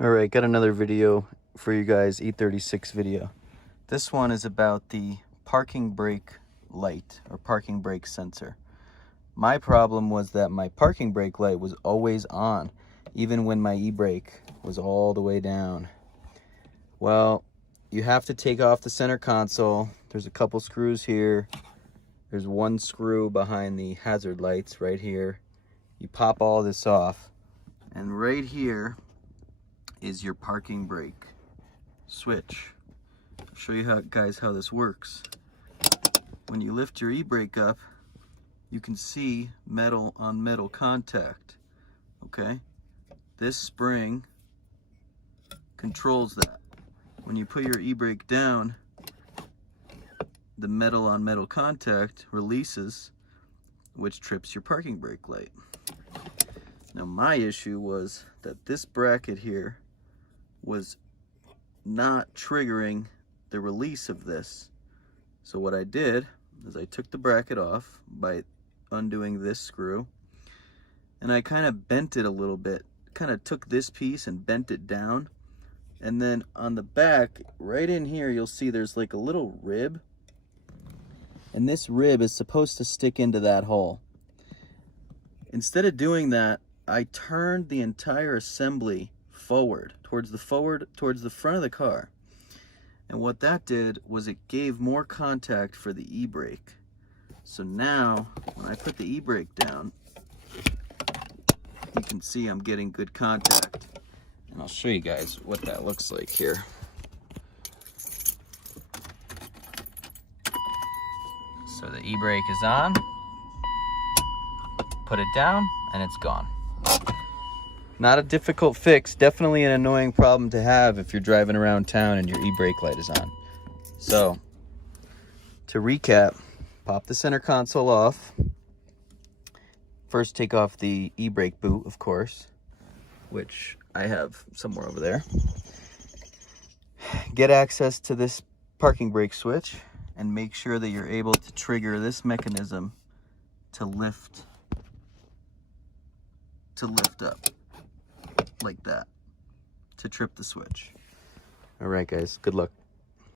Alright, got another video for you guys, E36 video. This one is about the parking brake light or parking brake sensor. My problem was that my parking brake light was always on, even when my e-brake was all the way down. Well, you have to take off the center console. There's a couple screws here. There's one screw behind the hazard lights right here. You pop all this off, and right here is your parking brake switch. I'll show you guys how this works. When you lift your e-brake up, you can see metal on metal contact. Okay, this spring controls that. When you put your e-brake down, the metal on metal contact releases, which trips your parking brake light. Now my issue was that this bracket here was not triggering the release of this. So what I did is I took the bracket off by undoing this screw, and I kind of bent it a little bit, kind of took this piece and bent it down, and then on the back right in here you'll see there's like a little rib, and this rib is supposed to stick into that hole. Instead of doing that, I turned the entire assembly forward towards the front of the car, and what that did was it gave more contact for the e-brake. So now when I put the e-brake down, you can see I'm getting good contact, and I'll show you guys what that looks like here. So the e-brake is on, put it down, and it's gone. Not a difficult fix, definitely an annoying problem to have if you're driving around town and your e-brake light is on. So, to recap, pop the center console off. First take off the e-brake boot, of course, which I have somewhere over there. Get access to this parking brake switch and make sure that you're able to trigger this mechanism to lift up. Like that, to trip the switch. All right, guys, good luck.